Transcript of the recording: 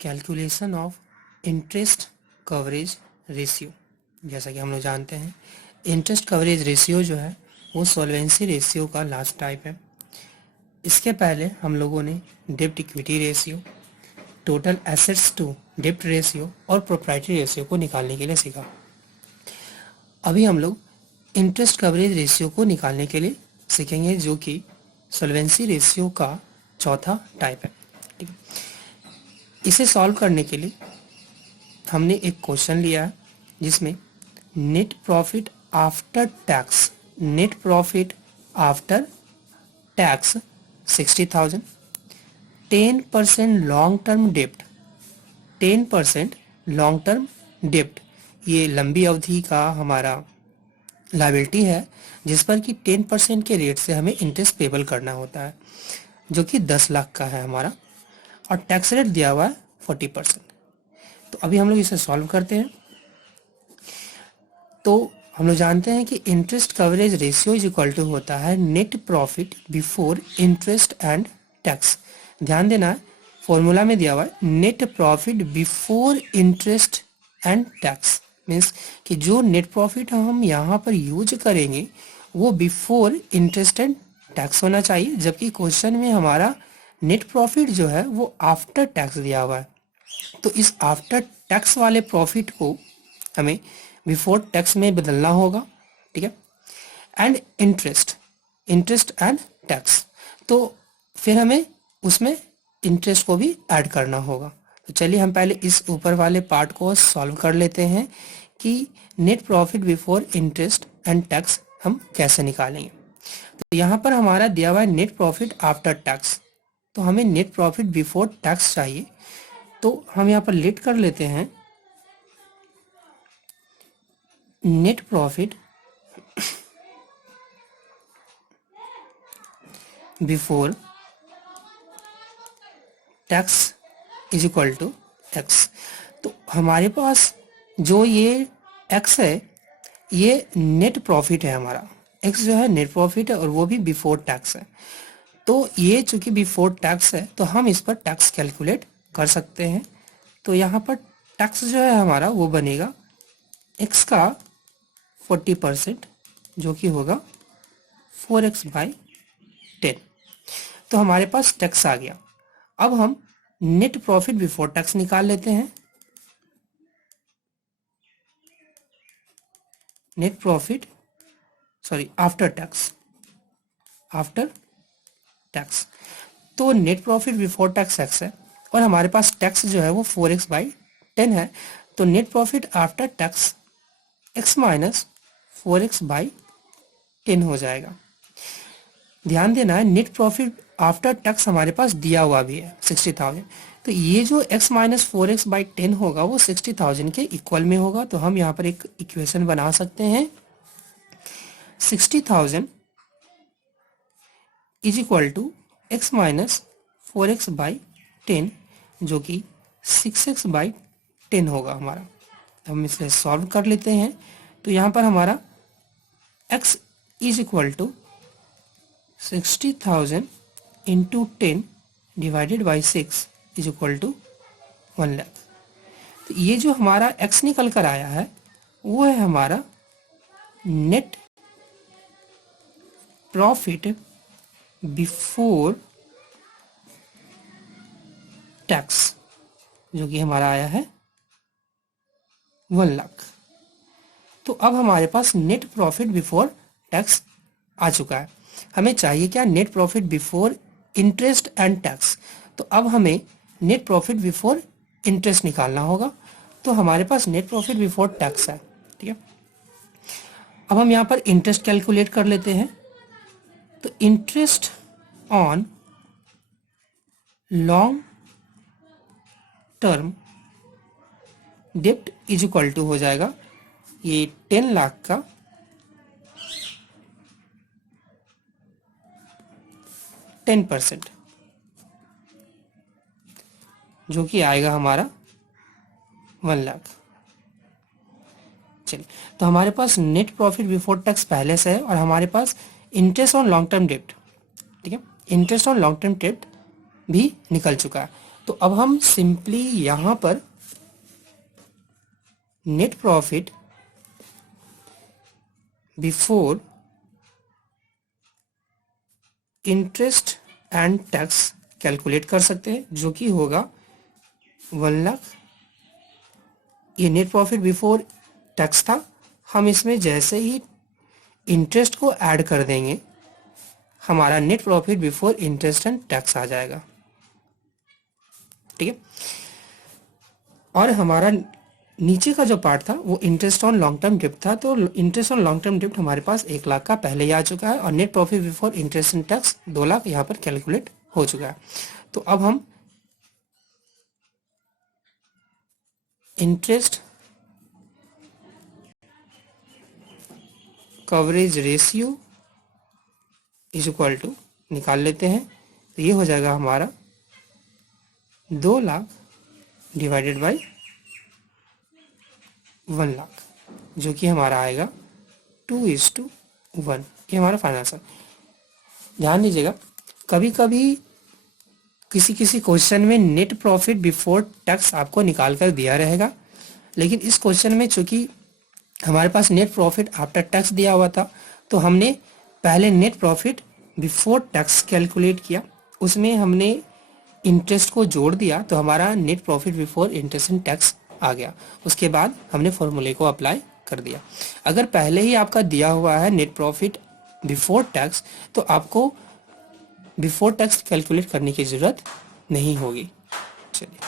Calculation of interest coverage ratio. जैसा कि हम लोग जानते हैं इंटरेस्ट कवरेज रेशियो जो है वो सॉल्वेंसी रेशियो का लास्ट टाइप है। इसके पहले हम लोगों ने डेब्ट equity ratio, total assets to डेब्ट रेशियो और प्रोप्राइटरी रेशियो को निकालने के लिए सीखा। अभी हम लोग इंटरेस्ट कवरेज रेशियो को निकालने के लिए सीखेंगे, जो कि सॉल्वेंसी रेशियो का चौथा टाइप है। ठीक है, इसे सॉल्व करने के लिए हमने एक क्वेश्चन लिया है जिसमें net profit after tax, net profit after tax 60,000, 10% long term डेब्ट, 10% लॉन्ग टर्म डेब्ट, ये लंबी अवधि का हमारा लायबिलिटी है जिस पर कि 10% के रेट से हमें इंटरेस्ट पेबल करना होता है, जो कि 10 लाख का है हमारा, और टैक्स रेट दिया हुआ है 40%। तो अभी हम लोग इसे सॉल्व करते हैं। तो हम लोग जानते हैं कि interest coverage ratio is equal to होता है net profit before interest and tax. ध्यान देना है, फॉर्मूला में दिया हुआ है net profit before interest and tax, means कि जो नेट प्रॉफिट हम यहाँ पर यूज करेंगे वो बिफोर इंटरेस्ट एंड टैक्स होना चाहिए, जबकि क्वेश्चन में हमारा नेट प्रॉफिट जो है वो आफ्टर टैक्स दिया हुआ है। तो इस आफ्टर टैक्स वाले प्रॉफिट को हमें बिफोर टैक्स में बदलना होगा। ठीक है, and interest, interest and tax, तो फिर हमें उसमें इंटरेस्ट को भी ऐड करना होगा। तो चलिए हम पहले इस ऊपर वाले पार्ट को सॉल्व कर लेते हैं कि net profit before interest and tax हम कैसे निकालेंगे। तो यहाँ पर हमारा दिया हुआ है नेट प्रॉफिट आफ्टर टैक्स, तो हमें नेट प्रॉफिट बिफोर टैक्स चाहिए। तो हम यहाँ पर लेट कर लेते हैं net profit before tax is equal to x. तो हमारे पास जो ये एक्स है ये नेट प्रॉफिट है, हमारा एक्स जो है नेट प्रॉफिट है और वो भी बिफोर टैक्स है। तो ये चूंकि बिफोर टैक्स है तो हम इस पर टैक्स कैलकुलेट कर सकते हैं। तो यहाँ पर टैक्स जो है हमारा वो बनेगा एक्स का 40%, जो कि होगा 4x/10। तो हमारे पास टैक्स आ गया। अब हम नेट प्रॉफिट बिफोर टैक्स निकाल लेते हैं। Net profit after tax, after tax. तो net profit before tax X है और हमारे पास टैक्स जो है वो 4x/10 है। तो net profit after tax x minus 4x/10 हो जाएगा। ध्यान देना है नेट प्रॉफिट आफ्टर टैक्स हमारे पास दिया हुआ भी है 60,000, तो ये जो x माइनस 4x/10 होगा वो 60,000 के इक्वल में होगा। तो हम यहाँ पर एक इक्वेशन बना सकते हैं, 60,000 is equal to x minus 4x/10, जो कि 6x/10 होगा हमारा। हम इसे सॉल्व कर लेते हैं। तो यहाँ पर हमारा x is equal to 60,000 into 10 divided by 6 is equal to 1 lakh. तो ये जो हमारा x निकल कर आया है वो है हमारा नेट प्रॉफिट बिफोर टैक्स, जो कि हमारा आया है 1 लाख। तो अब हमारे पास नेट प्रॉफिट बिफोर टैक्स आ चुका है। हमें चाहिए क्या, net profit before interest and tax. तो अब हमें नेट प्रॉफिट बिफोर इंटरेस्ट निकालना होगा। तो हमारे पास नेट प्रॉफिट बिफोर टैक्स है। ठीक है, अब हम यहाँ पर इंटरेस्ट कैलकुलेट कर लेते हैं। तो इंटरेस्ट ऑन लॉन्ग टर्म डेब्ट इज इक्वल टू हो जाएगा ये 10 लाख का 10%, जो कि आएगा हमारा 1 लाख। चलिए, तो हमारे पास नेट प्रॉफिट बिफोर टैक्स पहले से है और हमारे पास इंटरेस्ट ऑन लॉन्ग टर्म डेब्ट, ठीक है, इंटरेस्ट ऑन लॉन्ग टर्म डेब्ट भी निकल चुका है। तो अब हम सिंपली यहां पर net profit before interest and tax calculate कर सकते हैं, जो कि होगा 1,00,000। ये नेट प्रॉफिट बिफोर टैक्स था। हम इसमें जैसे ही इंटरेस्ट को ऐड कर देंगे, हमारा net profit before interest and tax आ जाएगा। ठीक है। और हमारा नीचे का जो पार्ट था वो इंटरेस्ट ऑन लॉन्ग टर्म डिप्ट था। तो इंटरेस्ट ऑन लॉन्ग टर्म डिप्ट हमारे पास 1,00,000 का पहले ही आ चुका है और net profit before interest and tax 2,00,000 यहाँ पर कैलकुलेट हो चुका है। तो अब हम interest coverage ratio is equal to निकाल लेते हैं। तो ये हो जाएगा हमारा 2,00,000 डिवाइडेड बाई 1,00,000, जो कि हमारा आएगा 2:1। ये हमारा फाइनल आंसर। ध्यान दीजिएगा, कभी कभी किसी किसी क्वेश्चन में नेट प्रॉफिट बिफोर टैक्स आपको निकाल कर दिया रहेगा, लेकिन इस क्वेश्चन में चूंकि हमारे पास नेट प्रॉफिट आफ्टर टैक्स दिया हुआ था, तो हमने पहले net profit before tax calculate किया, उसमें हमने इंटरेस्ट को जोड़ दिया, तो हमारा net profit before interest and tax आ गया। उसके बाद हमने फॉर्मूले को अप्लाई कर दिया। अगर पहले ही आपका दिया हुआ है नेट प्रॉफिट बिफोर टैक्स, तो आपको बिफोर टैक्स कैलकुलेट करने की जरूरत नहीं होगी। चलिए।